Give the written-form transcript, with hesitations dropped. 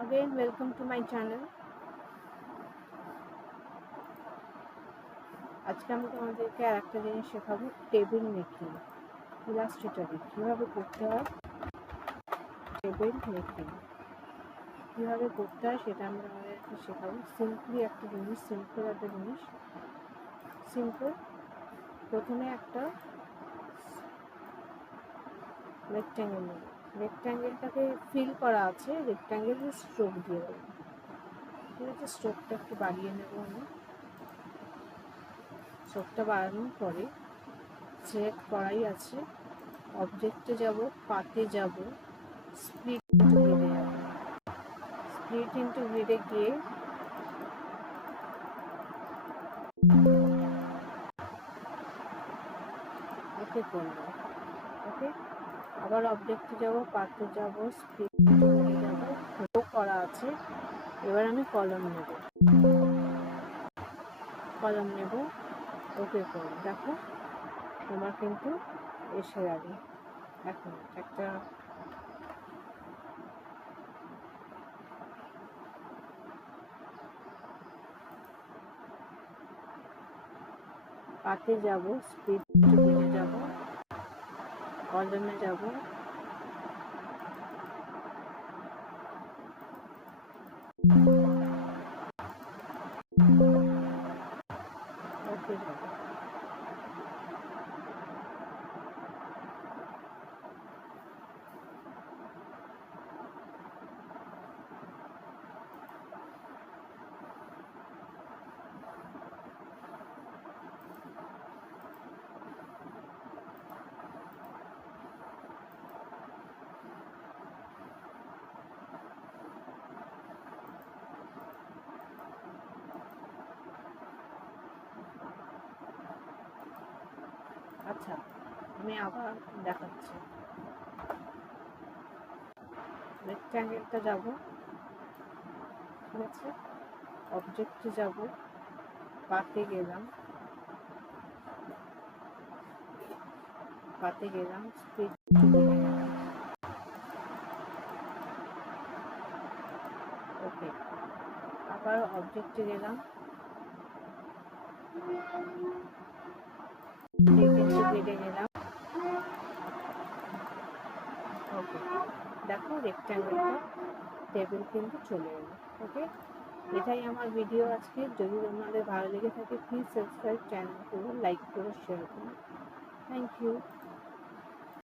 Again, welcome to my channel. আজকে আমি তোমাদেরকে আর একটা জিনিস শেখাবো, টেবিল মেকিং। ইলাস্ট্রেটরে কীভাবে করতে হয়, টেবিল মেকিং কীভাবে করতে হয় সেটা আমি তোমাদেরকে শেখাবো। সিম্পল একটা জিনিস। সিম্পল। প্রথমে একটা রেক্ট্যাঙ্গেল নেব। রেক্ট্যাঙ্গেলটাকে ফিল করা আছে, রেক্ট্যাঙ্গেলের স্ট্রোক দিয়ে দেবো। ঠিক আছে, স্ট্রোকটা একটু বাড়িয়ে নেব আমি। স্ট্রোকটা বাড়ানোর পরে সিলেক্ট করাই আছে, অবজেক্টে যাব, পাতে যাব, স্প্লিট ইন্টু গ্রিডে যাব। স্প্লিট ইন্টু গ্রিডে গিয়ে ওকে করবো। ওকে, আবার অবজেক্টে যাব, পাতে যাব, স্প্লিট ইন্টু গ্রিডে যাব, রো করা আছে। এবার আমি কলম নেব, ওকে করবো। দেখো তোমার কিন্তু এসে যাবে। এখন একটা পাতে যাব, স্প্লিট ইন্টু গ্রিডে যাব, কলমে যাব, ওকে যাব। আচ্ছা, আমি আবার দেখাচ্ছি। রেক্ট্যাঙ্গেলটা যাব, ঠিক আছে, অবজেক্টে যাব, পাতে গেলাম, স্প্লিট ওকে, আবার অবজেক্টে গেলাম, গ্রিডে গেলাম, ওকে। দেখো রেক্ট্যাঙ্গেলটা টেবিল কিন্তু চলে এলো। ওকে, এটাই আমার ভিডিও আজকে। যদি তোমাদের ভালো লেগে থাকে প্লিজ সাবস্ক্রাইব, চ্যানেল করো, লাইক করো, শেয়ার করো। Thank you.